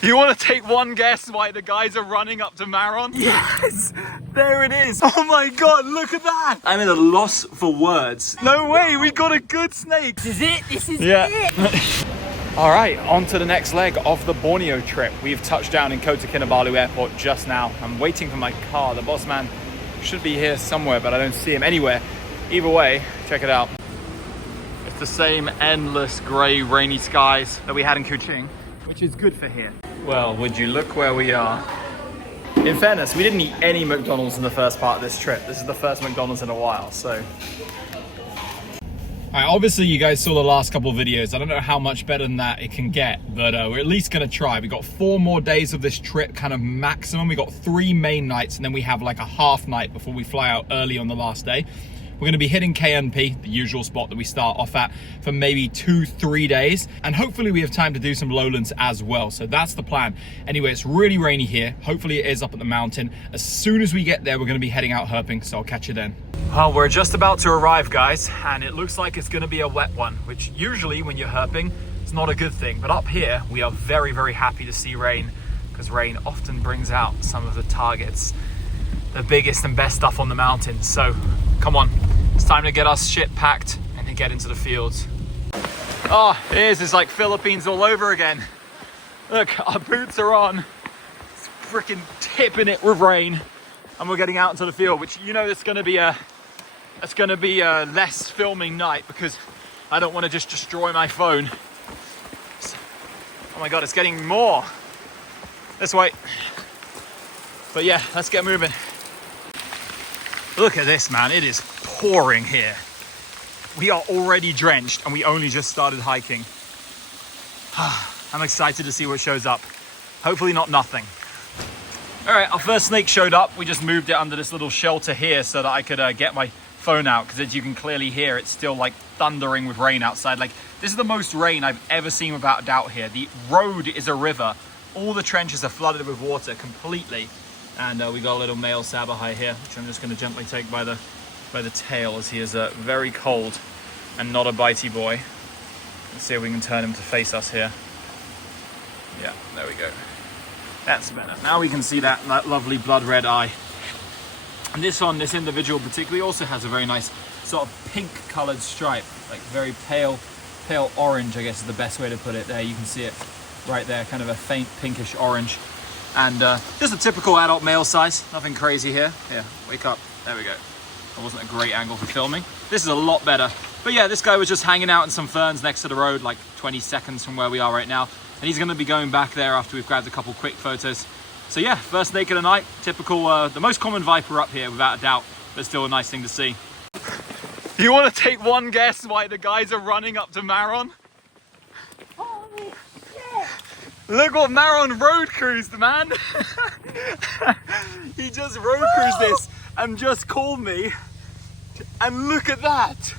You want to take one guess why the guys are running up to Maron? Yes! There it is! Oh my god, look at that! I'm at a loss for words. No way, we got a good snake! This is it! This is it! Alright, on to the next leg of the Borneo trip. We've touched down in Kota Kinabalu Airport just now. I'm waiting for my car. The boss man should be here somewhere, but I don't see him anywhere. Either way, check it out. It's the same endless grey, rainy skies that we had in Kuching, which is good for here. Well, would you look where we are? In fairness, we didn't eat any McDonald's in the first part of this trip. This is the first McDonald's in a while, so. Alright, obviously you guys saw the last couple of videos. I don't know how much better than that it can get, but we're at least gonna try. We got 4 more days of this trip, kind of maximum. We got 3 main nights, and then we have like a half night before we fly out early on the last day. We're going to be hitting KNP, the usual spot that we start off at, for maybe 2-3 days. And hopefully we have time to do some lowlands as well. So that's the plan. Anyway, it's really rainy here. Hopefully it is up at the mountain. As soon as we get there, we're going to be heading out herping. So I'll catch you then. Well, we're just about to arrive, guys. And it looks like it's going to be a wet one, which usually when you're herping, it's not a good thing. But up here, we are very, very happy to see rain, because rain often brings out some of the targets, the biggest and best stuff on the mountain. So come on, it's time to get our shit packed and to get into the fields. Oh, it is. It's like Philippines all over again. Look, our boots are on. It's freaking tipping it with rain, and we're getting out into the field, which, you know, it's going to be a less filming night because I don't want to just destroy my phone. Oh my god, it's getting more. This way. But yeah, let's get moving. Look at this, man. It is pouring here. We are already drenched and we only just started hiking. I'm excited to see what shows up. Hopefully not nothing. All right, our first snake showed up. We just moved it under this little shelter here so that I could get my phone out, because as you can clearly hear, it's still like thundering with rain outside. Like, this is the most rain I've ever seen without a doubt here. The road is a river. All the trenches are flooded with water completely. And we got a little male Sabahai here, which I'm just going to gently take by the tail, as he is very cold and not a bitey boy. Let's see if we can turn him to face us here. Yeah, there we go. That's better. Now we can see that lovely blood red eye. And this individual particularly also has a very nice sort of pink colored stripe, like very pale orange, I guess is the best way to put it. There, you can see it right there, kind of a faint pinkish orange. And just a typical adult male size, nothing crazy here. Yeah, wake up, there we go. That wasn't a great angle for filming. This is a lot better. But yeah, this guy was just hanging out in some ferns next to the road, like 20 seconds from where we are right now. And he's gonna be going back there after we've grabbed a couple quick photos. So yeah, first snake of the night, typical, the most common viper up here without a doubt, but still a nice thing to see. You wanna take one guess why the guys are running up to Maron? Holy shit! Look what Maron road cruised, man. He just road cruised this and just called me. And look at that.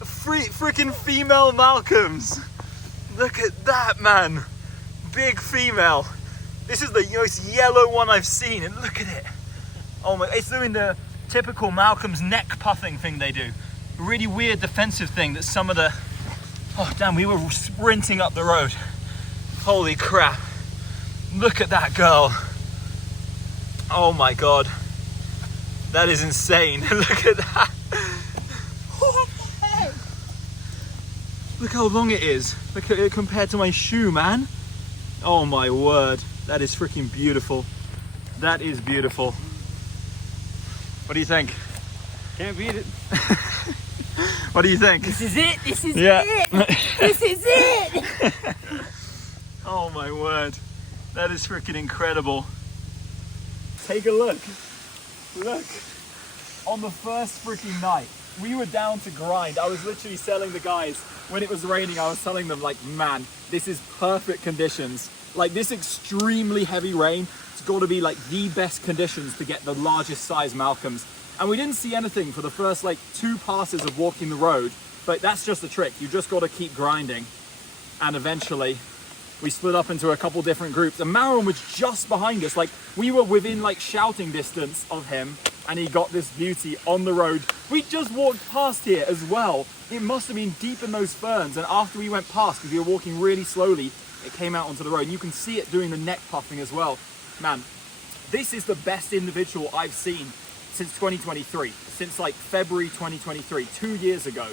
Freaking female Malcolms. Look at that, man. Big female. This is the most yellow one I've seen, and look at it. Oh my, it's doing the typical Malcolm's neck puffing thing they do. A really weird defensive thing that some of the, oh damn, we were sprinting up the road. Holy crap. Look at that girl. Oh my god. That is insane. Look at that. What the heck? Look how long it is. Look at it compared to my shoe, man. Oh my word. That is freaking beautiful. That is beautiful. What do you think? Can't beat it. What do you think? This is it. This is Yeah. it. This is it. Oh my word. That is freaking incredible. Take a look. Look. On the first freaking night, we were down to grind. I was literally telling the guys, when it was raining, I was telling them, like, man, this is perfect conditions. Like, this extremely heavy rain, it's got to be like the best conditions to get the largest size Malcolms. And we didn't see anything for the first like 2 passes of walking the road, but that's just the trick. You just got to keep grinding. And eventually we split up into a couple different groups, and Maron was just behind us. Like, we were within like shouting distance of him, and he got this beauty on the road. We just walked past here as well. It must have been deep in those ferns, and after we went past, because we were walking really slowly, It came out onto the road, and you can see it doing the neck puffing as well. Man, this is the best individual I've seen since 2023, since like February 2023, 2 years ago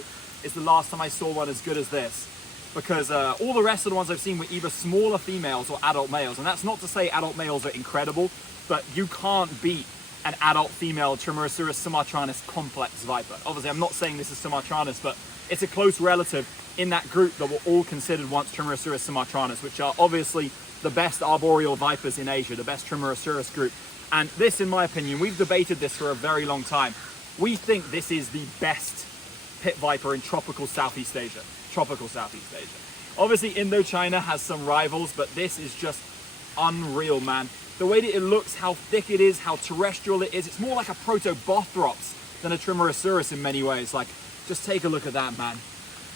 is the last time I saw one as good as this. Because all the rest of the ones I've seen were either smaller females or adult males. And that's not to say adult males are incredible, but you can't beat an adult female Trimeresurus sumatranus complex viper. Obviously, I'm not saying this is sumatranus, but it's a close relative in that group that were all considered once Trimeresurus sumatranus, which are obviously the best arboreal vipers in Asia, the best Trimeresurus group. And this, in my opinion, we've debated this for a very long time. We think this is the best pit viper in tropical Southeast Asia. Obviously, Indochina has some rivals, but this is just unreal, man. The way that it looks, how thick it is, how terrestrial it is, it's more like a Protobothrops than a Trimeresurus in many ways. Like, just take a look at that, man.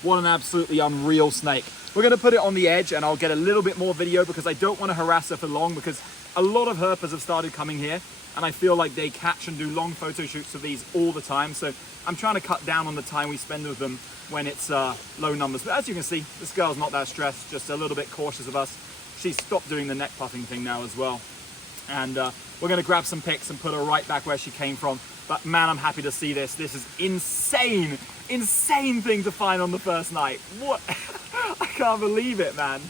What an absolutely unreal snake. We're gonna put it on the edge and I'll get a little bit more video because I don't want to harass her for long, because a lot of herpers have started coming here and I feel like they catch and do long photo shoots of these all the time. So I'm trying to cut down on the time we spend with them when it's low numbers. But as you can see, this girl's not that stressed, just a little bit cautious of us. She's stopped doing the neck puffing thing now as well. And we're gonna grab some pics and put her right back where she came from. But man, I'm happy to see this. This is insane, insane thing to find on the first night. What? I can't believe it, man.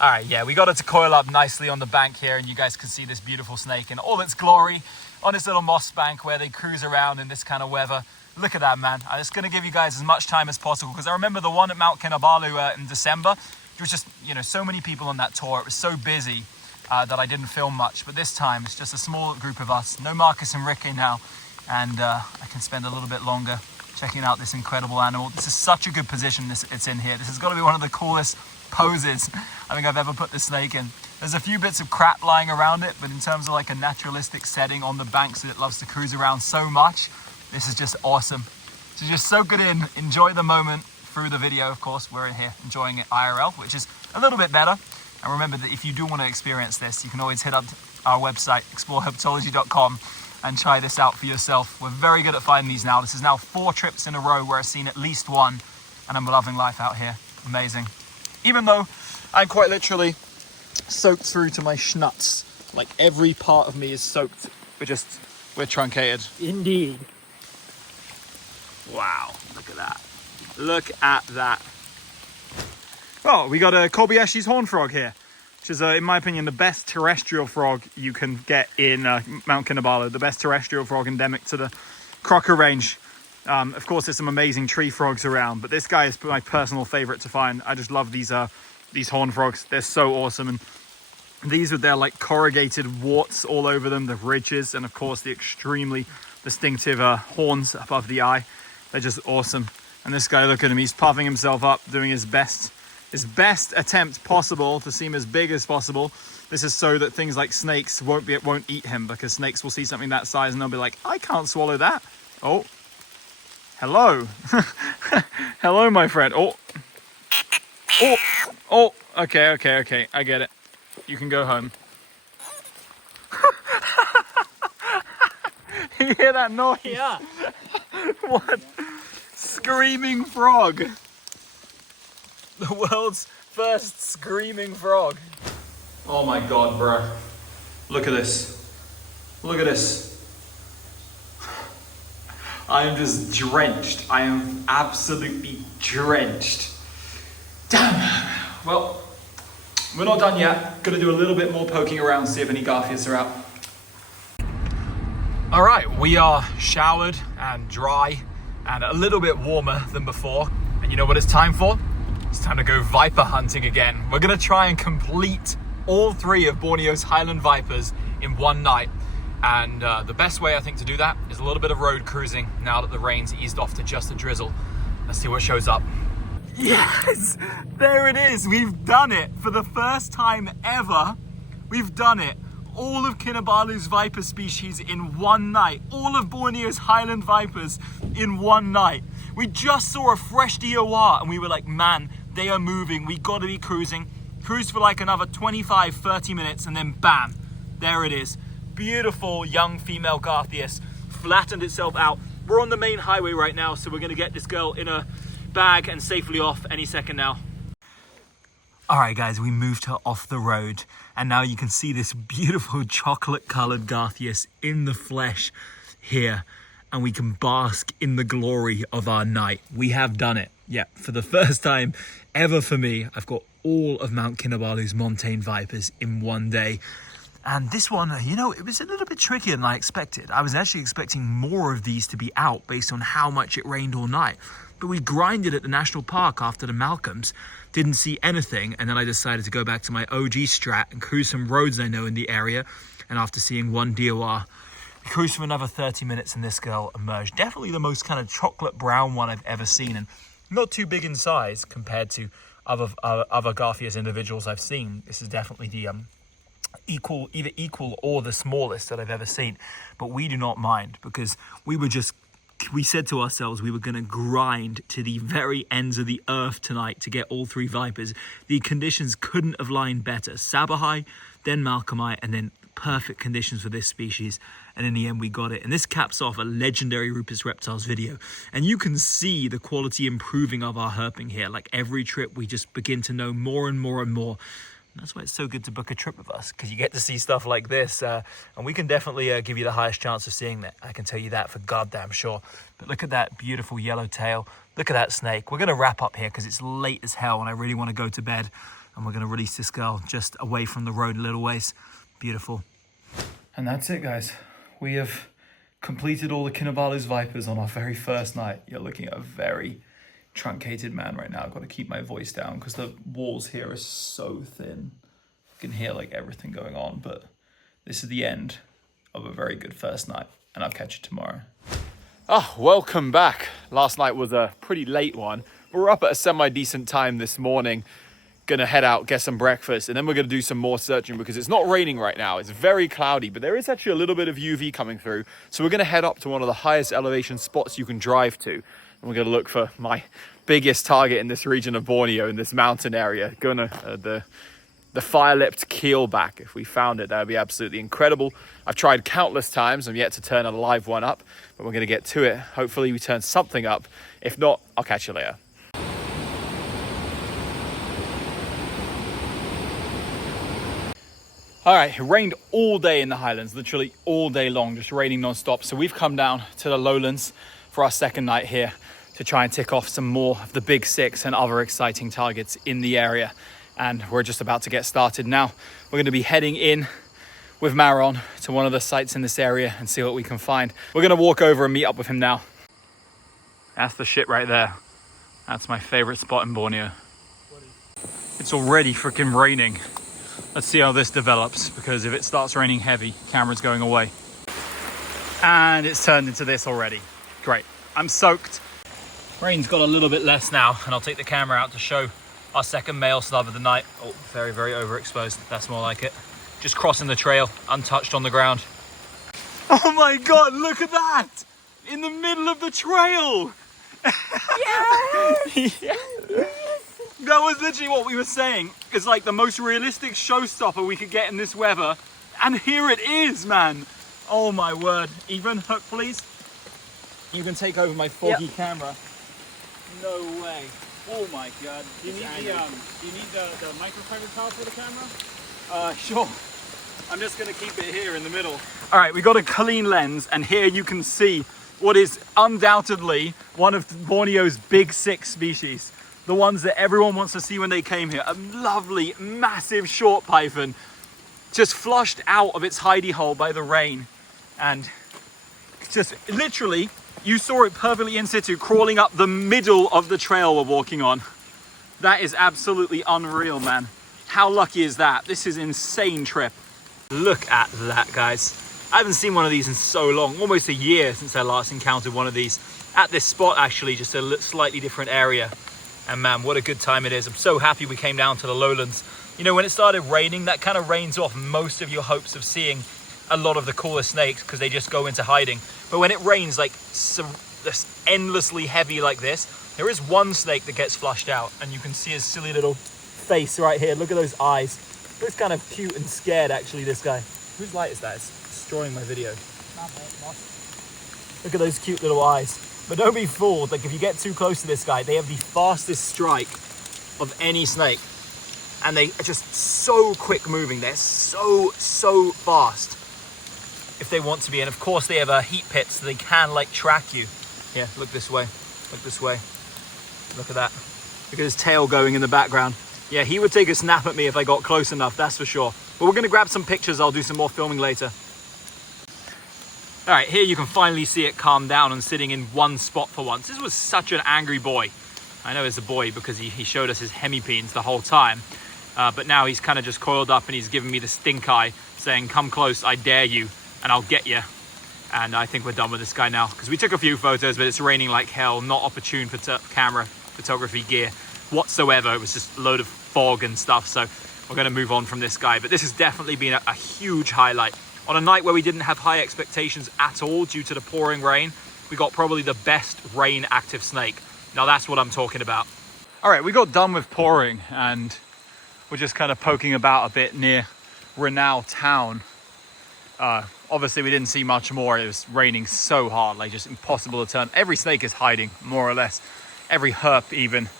All right, yeah, we got it to coil up nicely on the bank here, and you guys can see this beautiful snake in all its glory on this little moss bank where they cruise around in this kind of weather. Look at that, man. I'm just gonna give you guys as much time as possible, because I remember the one at Mount Kinabalu in December, there was just, you know, so many people on that tour. It was so busy that I didn't film much, but this time it's just a small group of us. No Marcus and Ricky now, and I can spend a little bit longer checking out this incredible animal. This is such a good position it's in here. This has got to be one of the coolest poses I think I've ever put the snake in. There's a few bits of crap lying around it, but in terms of like a naturalistic setting on the banks that it loves to cruise around so much, this is just awesome. So just soak it in, enjoy the moment through the video. Of course, we're in here enjoying it IRL, which is a little bit better. And remember that if you do want to experience this, you can always hit up our website, exploreherpetology.com, and try this out for yourself. We're very good at finding these now. This is now 4 trips in a row where I've seen at least one, and I'm loving life out here. Amazing. Even though I'm quite literally soaked through to my schnutz. Like every part of me is soaked. We're truncated. Indeed. Wow, look at that. Look at that. Oh, we got a Kobayashi's horn frog here, which is, in my opinion, the best terrestrial frog you can get in Mount Kinabalu, the best terrestrial frog endemic to the Crocker range. Of course, there's some amazing tree frogs around, but this guy is my personal favorite to find. I just love these horn frogs. They're so awesome. And these with their like corrugated warts all over them, the ridges, and of course the extremely distinctive horns above the eye. They're just awesome. And this guy, look at him, he's puffing himself up, doing his best attempt possible to seem as big as possible. This is so that things like snakes won't eat him, because snakes will see something that size and they'll be like, I can't swallow that. Oh, hello. Hello, my friend. Oh, okay, I get it. You can go home. You hear that noise? Yeah. What? Screaming frog. The world's first screaming frog. Oh my God, bro. Look at this. Look at this. I am just drenched. I am absolutely drenched. Damn. Well, we're not done yet. Gonna do a little bit more poking around, see if any Garfias are out. All right, we are showered and dry and a little bit warmer than before. And you know what it's time for? It's time to go viper hunting again. We're gonna try and complete all 3 of Borneo's Highland vipers in one night. And the best way I think to do that is a little bit of road cruising now that the rain's eased off to just a drizzle. Let's see what shows up. Yes, there it is. We've done it for the first time ever. We've done it. All of Kinabalu's viper species in one night. All of Borneo's Highland vipers in one night. We just saw a fresh DOR and we were like, man, they are moving. We gotta be cruising. Cruise for like another 25, 30 minutes and then bam, there it is. Beautiful young female Garfias, flattened itself out. We're on the main highway right now, so we're gonna get this girl in a bag and safely off any second now. All right, guys, we moved her off the road, and now you can see this beautiful chocolate-colored Gartheus in the flesh here, and we can bask in the glory of our night. We have done it. Yeah, for the first time ever for me, I've got all of Mount Kinabalu's montane vipers in one day. And this one, you know, it was a little bit trickier than I expected. I was actually expecting more of these to be out based on how much it rained all night. But we grinded at the national park after the Malcolms, didn't see anything, and then I decided to go back to my OG strat and cruise some roads I know in the area. And after seeing one DOR, we cruised for another 30 minutes and this girl emerged. Definitely the most kind of chocolate brown one I've ever seen, and not too big in size compared to other Gartheus individuals I've seen. This is definitely the either equal or the smallest that I've ever seen. But we do not mind, because we said to ourselves we were going to grind to the very ends of the earth tonight to get all three vipers. The conditions couldn't have lined better. Sabahai, then Malcolmite, and then perfect conditions for this species. And in the end, we got it. And this caps off a legendary Rupus Reptiles video. And you can see the quality improving of our herping here. Like every trip, we just begin to know more and more and more. That's why it's so good to book a trip with us, because you get to see stuff like this, and we can definitely give you the highest chance of seeing that. I can tell you that for goddamn sure. But look at that beautiful yellow tail. Look at that snake. We're going to wrap up here because it's late as hell and I really want to go to bed. And we're going to release this girl just away from the road a little ways. Beautiful. And that's it, guys. We have completed all the Kinabalu's vipers on our very first night. You're looking at a very truncated man right now. I've got to keep my voice down because the walls here are so thin. You can hear like everything going on, but this is the end of a very good first night, and I'll catch you tomorrow. Welcome back. Last night was a pretty late one. We're up at a semi-decent time this morning. Gonna head out, get some breakfast, and then we're gonna do some more searching because it's not raining right now. It's very cloudy, but there is actually a little bit of UV coming through. So we're gonna head up to one of the highest elevation spots you can drive to. And we're going to look for my biggest target in this region of Borneo, in this mountain area. The fire-lipped keelback. If we found it, that would be absolutely incredible. I've tried countless times. I'm yet to turn a live one up, but we're going to get to it. Hopefully we turn something up. If not, I'll catch you later. All right, it rained all day in the highlands, literally all day long, just raining non-stop. So we've come down to the lowlands for our second night here to try and tick off some more of the big six and other exciting targets in the area. And we're just about to get started now. We're going to be heading in with Maron to one of the sites in this area and see what we can find. We're going to walk over and meet up with him now. That's the shit right there. That's my favorite spot in Borneo. It's already freaking raining. Let's see how this develops, because if it starts raining heavy, camera's going away. And it's turned into this already. Great. I'm soaked. Rain's got a little bit less now, and I'll take the camera out to show our second male slug of the night. Oh, very, very overexposed. That's more like it. Just crossing the trail, untouched on the ground. Oh my God, look at that! In the middle of the trail! Yes! Yeah. That was literally what we were saying. It's like the most realistic showstopper we could get in this weather. And here it is, man. Oh my word. Ethan, hook please. You can take over my foggy camera. No way. Oh my God. Do you need the microfiber towel for the camera? Sure. I'm just gonna keep it here in the middle. All right, we got a clean lens, and here you can see what is undoubtedly one of Borneo's big six species. The ones that everyone wants to see when they came here. A lovely, massive short python, just flushed out of its hidey hole by the rain. And just literally, you saw it perfectly in situ, crawling up the middle of the trail we're walking on. That is absolutely unreal, man. How lucky is that? This is an insane trip. Look at that, guys. I haven't seen one of these in so long, almost a year since I last encountered one of these. At this spot, actually, just a slightly different area. And man, what a good time it is. I'm so happy we came down to the lowlands. You know, when it started raining, that kind of rains off most of your hopes of seeing a lot of the cooler snakes because they just go into hiding. But when it rains like endlessly heavy like this, there is one snake that gets flushed out, and you can see his silly little face right here. Look at those eyes. Looks kind of cute and scared, actually, this guy. Whose light is that? It's destroying my video. Look at those cute little eyes. But don't be fooled, like if you get too close to this guy, they have the fastest strike of any snake. and they are just so quick moving. They're so fast if they want to be. And of course they have a heat pit, so they can like track you. Here, look this way, look this way. Look at that. Look at his tail going in the background. Yeah, he would take a snap at me if I got close enough, that's for sure. But we're gonna grab some pictures. I'll do some more filming later. All right, here you can finally see it calm down and sitting in one spot for once. This was such an angry boy. I know it's a boy because he showed us his hemipenes the whole time. But now he's kind of just coiled up and he's giving me the stink eye, saying, come close, I dare you, and I'll get you. And I think we're done with this guy now, because we took a few photos, but it's raining like hell, not opportune for camera photography gear whatsoever. It was just a load of fog and stuff, so we're going to move on from this guy. But this has definitely been a huge highlight. On a night where we didn't have high expectations at all due to the pouring rain, we got probably the best rain active snake. Now that's what I'm talking about. All right, we got done with pouring and we're just kind of poking about a bit near Borneo town. Obviously we didn't see much more. It was raining so hard, like just impossible to turn. Every snake is hiding, more or less. Every herp even.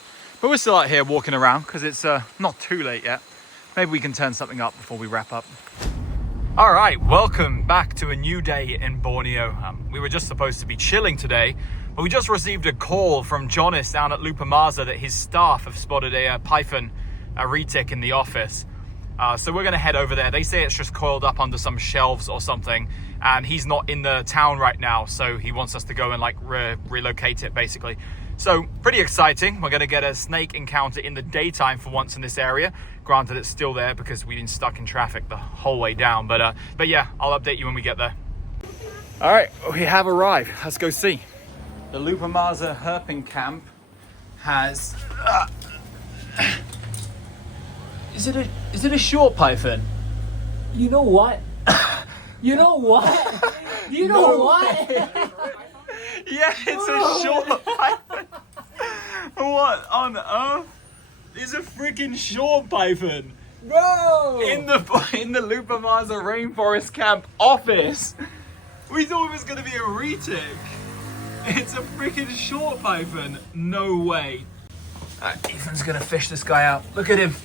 But we're still out here walking around because it's not too late yet. Maybe we can turn something up before we wrap up. All right, welcome back to a new day in Borneo. We were just supposed to be chilling today, but we just received a call from Jonas down at Lupa Maza that his staff have spotted a python, a retic in the office. So we're gonna head over there. They say it's just coiled up under some shelves or something, and he's not in the town right now, so he wants us to go and like relocate it basically. So pretty exciting. We're gonna get a snake encounter in the daytime for once in this area. Granted, it's still there because we've been stuck in traffic the whole way down, but yeah, I'll update you when we get there. All right, we have arrived. Let's go see. The Lupa Maza herping camp has Is it a short python? You know what? You know what? You know what? Yeah, it's a short python. What on earth? It's a freaking short python. Bro! In the Lupa Maza Rainforest Camp office. We thought it was gonna be a retic. It's a freaking short python. No way. Alright, Ethan's gonna fish this guy out. Look at him.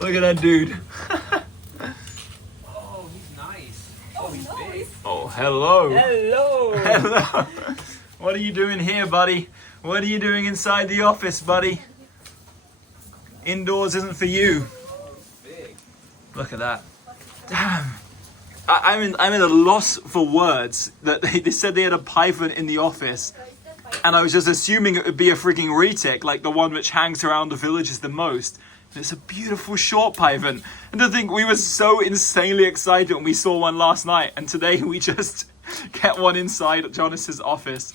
Look at that dude. Oh, he's nice. Oh, he's big. Oh, hello. Hello. Hello. What are you doing here, buddy? What are you doing inside the office, buddy? Indoors isn't for you. Big. Look at that. Damn. I'm in a loss for words that they said they had a python in the office, and I was just assuming it would be a freaking retic, like the one which hangs around the villages the most. And it's a beautiful short python. And to think we were so insanely excited when we saw one last night, and today we just get one inside Jonas's office.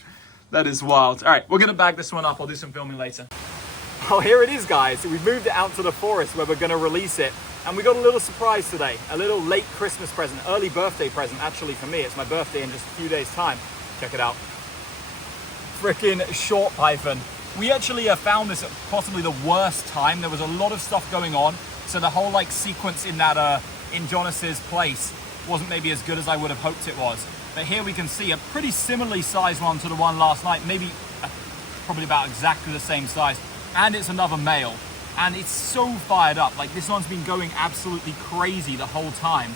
That is wild. All right, we're gonna bag this one up. I'll do some filming later. Oh, here it is, guys. We've moved it out to the forest where we're gonna release it. And we got a little surprise today, a little late Christmas present, early birthday present actually for me. It's my birthday in just a few days' time. Check it out. Frickin' short python. We actually found this at possibly the worst time. There was a lot of stuff going on. So the whole like sequence in that, in Jonas's place wasn't maybe as good as I would have hoped it was. But here we can see a pretty similarly sized one to the one last night, maybe probably about exactly the same size. And it's another male. And it's so fired up. Like this one's been going absolutely crazy the whole time.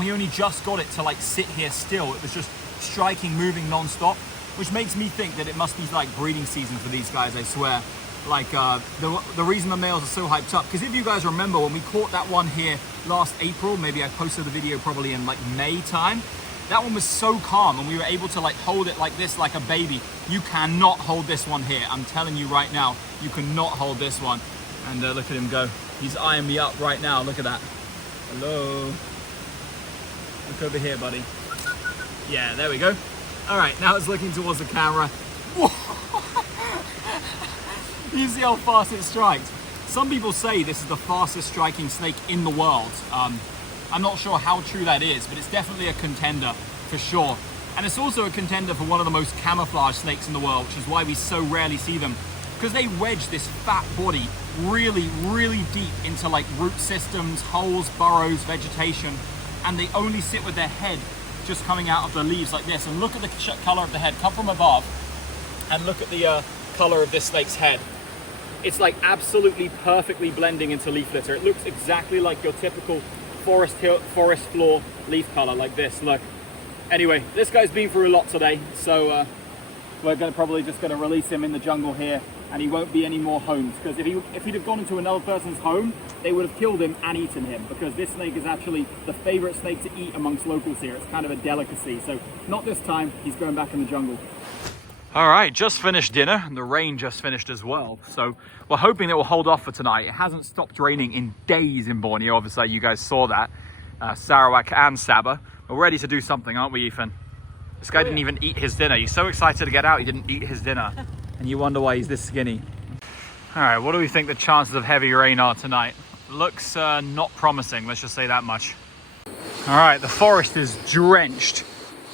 We only just got it to like sit here still. It was just striking, moving non-stop, which makes me think that it must be like breeding season for these guys, I swear. Like the reason the males are so hyped up, because if you guys remember when we caught that one here last April, maybe I posted the video probably in like May time, that one was so calm and we were able to like hold it like this, like a baby. You cannot hold this one here. I'm telling you right now, you cannot hold this one. And look at him go. He's eyeing me up right now. Look at that. Hello. Look over here, buddy. Yeah, there we go. All right, now it's looking towards the camera. You see how fast it strikes. Some people say this is the fastest striking snake in the world. I'm not sure how true that is, but it's definitely a contender for sure. And it's also a contender for one of the most camouflaged snakes in the world, which is why we so rarely see them. Because they wedge this fat body really, really deep into like root systems, holes, burrows, vegetation, and they only sit with their head just coming out of the leaves like this. And look at the color of the head. Come from above and look at the color of this snake's head. It's like absolutely perfectly blending into leaf litter. It looks exactly like your typical forest floor leaf color like this. Look. Anyway, this guy's been through a lot today, so we're probably just going to release him in the jungle here, and he won't be any more homes, because if he'd have gone into another person's home, they would have killed him and eaten him, because this snake is actually the favorite snake to eat amongst locals here. It's kind of a delicacy. So not this time. He's going back in the jungle. All right, just finished dinner, and the rain just finished as well. So we're hoping that we'll hold off for tonight. It hasn't stopped raining in days in Borneo. Obviously, you guys saw that. Sarawak and Sabah. We're ready to do something, aren't we, Ethan? This guy didn't even eat his dinner. He's so excited to get out, he didn't eat his dinner. And you wonder why he's this skinny. All right, what do we think the chances of heavy rain are tonight? Looks not promising, let's just say that much. All right, the forest is drenched.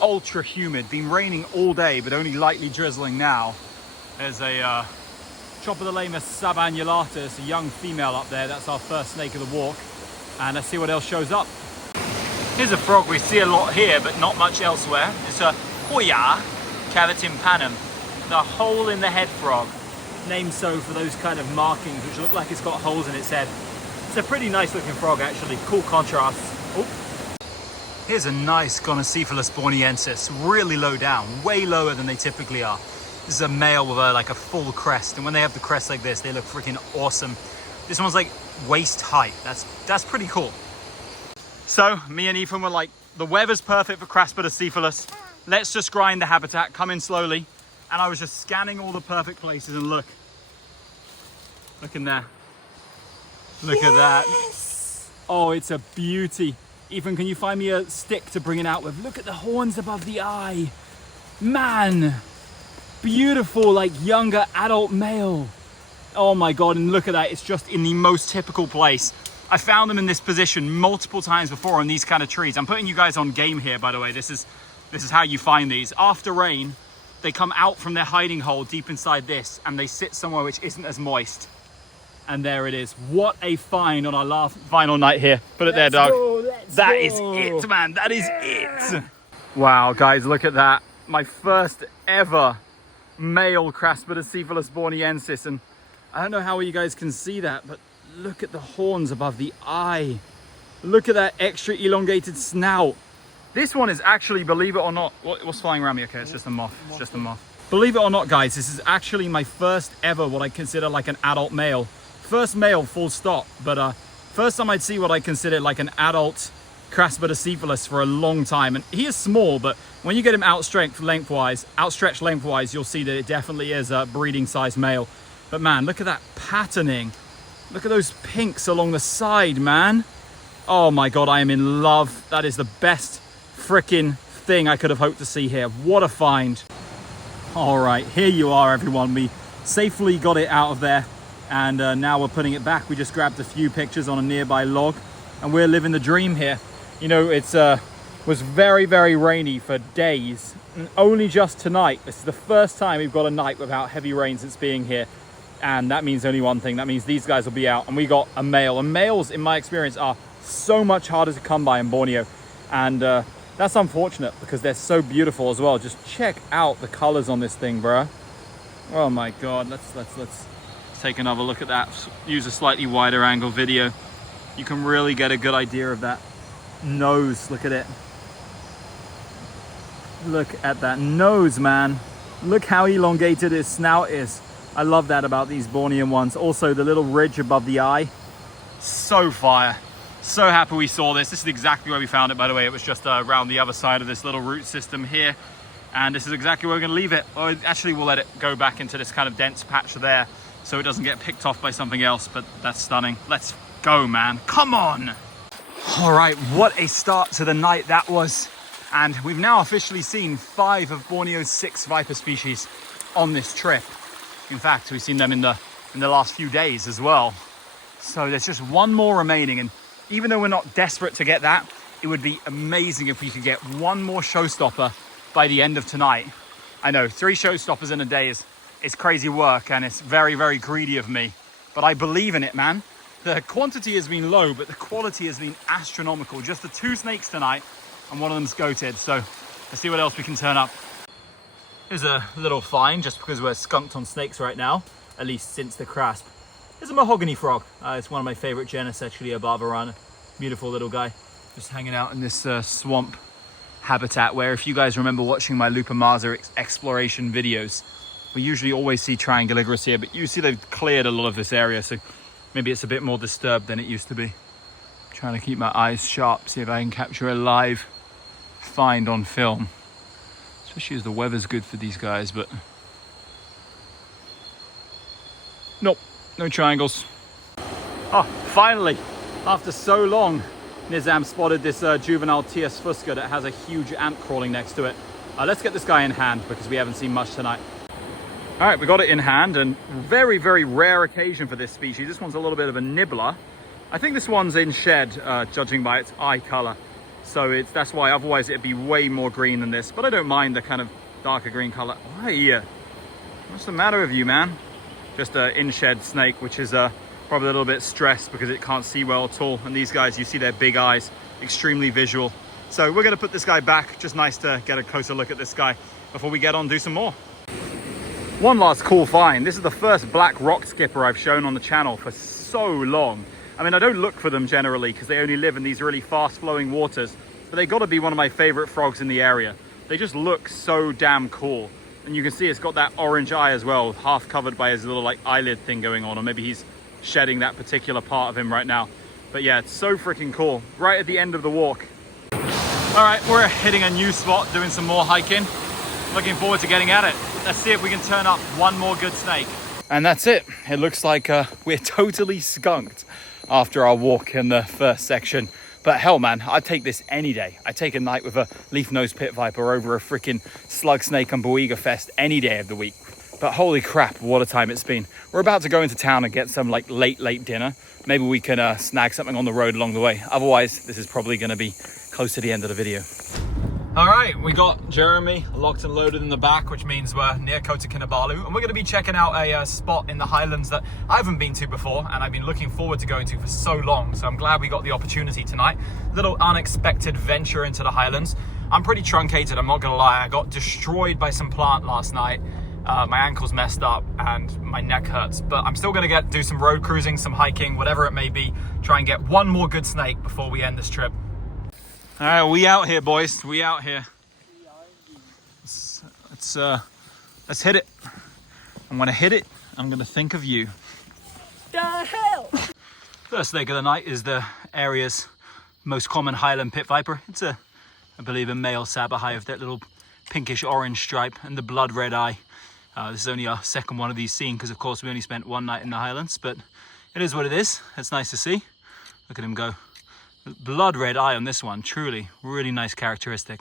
Ultra humid, been raining all day, but only lightly drizzling now. There's a Tropidolamus sabannulatus, a young female up there. That's our first snake of the walk. And let's see what else shows up. Here's a frog we see a lot here, but not much elsewhere. It's a Hoya cavitimpanum, the hole in the head frog. Named so for those kind of markings, which look like it's got holes in its head. It's a pretty nice looking frog, actually. Cool contrast. Oh. Here's a nice Gonocephalus borneensis, really low down, way lower than they typically are. This is a male with like a full crest, and when they have the crest like this, they look freaking awesome. This one's like waist height. That's pretty cool. So me and Ethan were like, the weather's perfect for Craspedocephalus. Let's just grind the habitat, come in slowly. And I was just scanning all the perfect places, and look in there. Look at that. Oh, it's a beauty. Ethan, can you find me a stick to bring it out with? Look at the horns above the eye. Man, beautiful, like younger adult male. Oh my God, and look at that. It's just in the most typical place. I found them in this position multiple times before on these kind of trees. I'm putting you guys on game here, by the way. This is how you find these. After rain, they come out from their hiding hole deep inside this, and they sit somewhere which isn't as moist. And there it is. What a find on our final night here. Put it there, dog. That is it, man. That is it. Wow, guys, look at that. My first ever male Craspedocephalus borneensis. And I don't know how you guys can see that, but look at the horns above the eye. Look at that extra elongated snout. This one is actually, believe it or not, what's flying around me? Okay, it's just a moth. It's just a moth. Believe it or not, guys, this is actually my first ever what I consider like an adult male. First male, full stop, but first time I'd see what I consider like an adult Craspedocephalus for a long time. And he is small, but when you get him outstretched lengthwise, you'll see that it definitely is a breeding size male. But man, look at that patterning. Look at those pinks along the side, man. Oh my God, I am in love. That is the best freaking thing I could have hoped to see here. What a find. All right, here you are, everyone. We safely got it out of there. And now we're putting it back. We just grabbed a few pictures on a nearby log, and we're living the dream here. You know, it's was very, very rainy for days, and only just tonight. This is the first time we've got a night without heavy rain since being here. And that means only one thing. That means these guys will be out, and we got a male. And males, in my experience, are so much harder to come by in Borneo. And that's unfortunate because they're so beautiful as well. Just check out the colors on this thing, bro. Oh my God, let's take another look at that. Use a slightly wider angle video. You can really get a good idea of that nose. Look at it. Look at that nose, man. Look how elongated his snout is. I love that about these Bornean ones. Also the little ridge above the eye. So fire. So happy we saw this. This is exactly where we found it, by the way. It was just around the other side of this little root system here. And this is exactly where we're gonna leave it. Or actually we'll let it go back into this kind of dense patch there so it doesn't get picked off by something else, but that's stunning. Let's go, man. Come on. All right, what a start to the night that was. And we've now officially seen 5 of Borneo's 6 viper species on this trip. In fact, we've seen them in the last few days as well. So there's just one more remaining. And even though we're not desperate to get that, it would be amazing if we could get one more showstopper by the end of tonight. I know 3 showstoppers in a day is crazy work, and it's very, very greedy of me, but I believe in it, man. The quantity has been low, but the quality has been astronomical. Just the 2 snakes tonight, and one of them's goated. So let's see what else we can turn up. Here's a little find, just because we're skunked on snakes right now. at least since the crasp. It's a mahogany frog. It's one of my favorite genus, actually, a Barbarana. Beautiful little guy. Just hanging out in this swamp habitat where, if you guys remember watching my Lupamasa exploration videos, we usually always see trianguligrus here, but you see they've cleared a lot of this area, so maybe it's a bit more disturbed than it used to be. Trying to keep my eyes sharp, see if I can capture a live find on film. Especially as the weather's good for these guys, but nope, no triangles. Oh, finally, after so long, Nizam spotted this juvenile Tias fusca that has a huge ant crawling next to it. Let's get this guy in hand because we haven't seen much tonight. All right, we got it in hand, and very, very rare occasion for this species. This one's a little bit of a nibbler. I think this one's in shed, judging by its eye color. So that's why otherwise it'd be way more green than this, but I don't mind the kind of darker green color. Why? What's the matter with you, man? Just an in-shed snake, which is probably a little bit stressed because it can't see well at all. And these guys, you see their big eyes, extremely visual. So we're gonna put this guy back. Just nice to get a closer look at this guy before we get on and do some more. One last cool find. This is the first black rock skipper I've shown on the channel for so long. I mean, I don't look for them generally because they only live in these really fast flowing waters, but they got to be one of my favorite frogs in the area. They just look so damn cool. And you can see it's got that orange eye as well, half covered by his little like eyelid thing going on, or maybe he's shedding that particular part of him right now. But yeah, it's so freaking cool. Right at the end of the walk. All right, we're hitting a new spot, doing some more hiking. Looking forward to getting at it. Let's see if we can turn up one more good snake. And that's it. It looks like we're totally skunked after our walk in the first section. But hell, man, I'd take this any day. I'd take a night with a leaf-nosed pit viper over a freaking slug snake and Boiga fest any day of the week. But holy crap, what a time it's been. We're about to go into town and get some like late dinner. Maybe we can snag something on the road along the way. Otherwise, this is probably going to be close to the end of the video. All right, we got Jeremy locked and loaded in the back, which means we're near Kota Kinabalu, and we're going to be checking out a spot in the highlands that I haven't been to before, and I've been looking forward to going to for so long. So I'm glad we got the opportunity tonight. Little unexpected venture into the highlands. I'm pretty truncated, I'm not going to lie. I got destroyed by some plant last night. My ankle's messed up and my neck hurts, but I'm still going to do some road cruising, some hiking, whatever it may be. Try and get one more good snake before we end this trip. All right, we out here, boys. We out here. Let's hit it. And when I hit it, I'm gonna think of you. The hell? First snake of the night is the area's most common highland pit viper. It's I believe, a male sabahai of that little pinkish orange stripe and the blood red eye. This is only our second one of these seen because, of course, we only spent one night in the highlands, but it is what it is. It's nice to see. Look at him go. Blood red eye on this one, truly, really nice characteristic.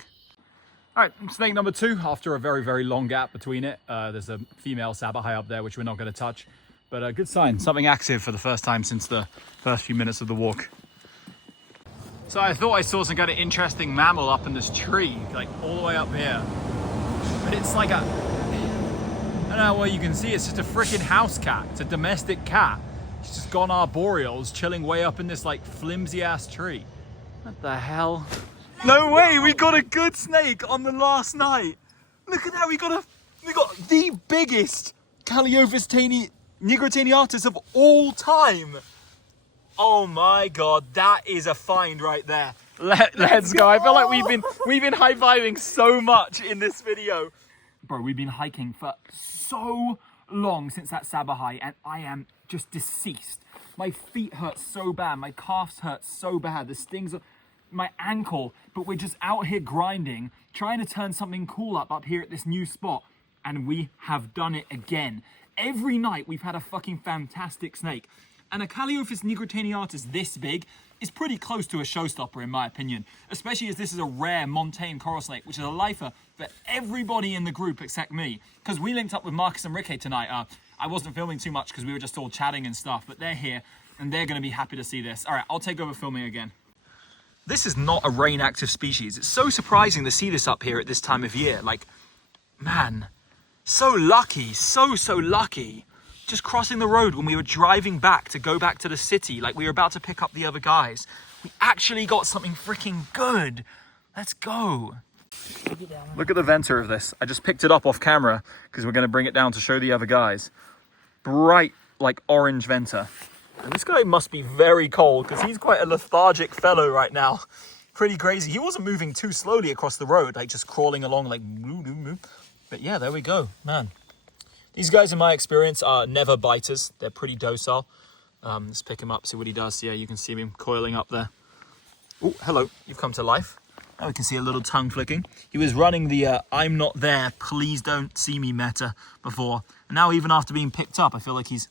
All right, snake number 2, after a very, very long gap between it. There's a female sabahai up there, which we're not going to touch, but a good sign, something active for the first time since the first few minutes of the walk. So I thought I saw some kind of interesting mammal up in this tree, like all the way up here. But it's like I don't know what you can see, it's just a freaking house cat. It's a domestic cat. It's just gone arboreals, chilling way up in this like flimsy ass tree. What the hell? No way, we got a good snake on the last night. Look at that, we got the biggest Caliophis nigrotaniatus of all time. Oh my god, that is a find right there. Let's go. I feel like we've been high-fiving so much in this video. Bro, we've been hiking for so long since that sabahai, and I am just deceased. My feet hurt so bad, my calves hurt so bad, the stings of my ankle, but we're just out here grinding, trying to turn something cool up here at this new spot, and we have done it again. Every night we've had a fucking fantastic snake, and a Caliophis nigrotaniatus this big is pretty close to a showstopper in my opinion, especially as this is a rare montane coral snake, which is a lifer for everybody in the group except me, because we linked up with Marcus and Ricky tonight. I wasn't filming too much because we were just all chatting and stuff, but they're here and they're going to be happy to see this. All right, I'll take over filming again. This is not a rain active species. It's so surprising to see this up here at this time of year. Like, man, so lucky, so lucky. Just crossing the road when we were driving back to go back to the city, like we were about to pick up the other guys. We actually got something freaking good. Let's go. Look at the venter of this. I just picked it up off camera because we're going to bring it down to show the other guys. bright, like orange venter. And this guy must be very cold because he's quite a lethargic fellow right now. Pretty crazy. He wasn't moving too slowly across the road, like just crawling along like moo, moo, moo. But yeah, there we go, man. These guys, in my experience, are never biters. They're pretty docile. Let's pick him up, see what he does. Yeah, you can see him coiling up there. Oh, hello, you've come to life. Now we can see a little tongue flicking. He was running the I'm not there, please don't see me meta before. And now even after being picked up, I feel like he's...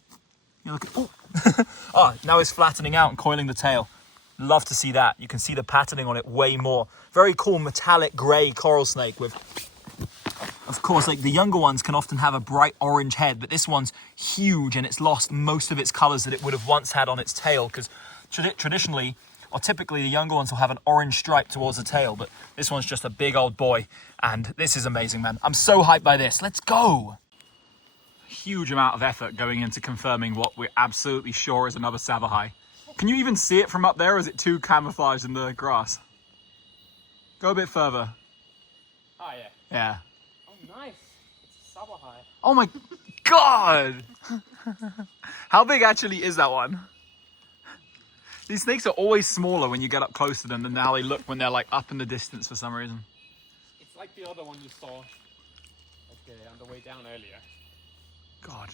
You look at, oh. Oh, now he's flattening out and coiling the tail. Love to see that. You can see the patterning on it way more. Very cool metallic grey coral snake with... Of course, like the younger ones can often have a bright orange head, but this one's huge and it's lost most of its colours that it would have once had on its tail, because traditionally, or typically, the younger ones will have an orange stripe towards the tail, but this one's just a big old boy, and this is amazing, man. I'm so hyped by this. Let's go! Huge amount of effort going into confirming what we're absolutely sure is another Savahai. Can you even see it from up there, or is it too camouflaged in the grass? Go a bit further. Oh, yeah. Yeah. Oh, nice. It's a Savahai. Oh my God! How big actually is that one? These snakes are always smaller when you get up close to them than how they look when they're like up in the distance for some reason. It's like the other one you saw on the way down earlier. God,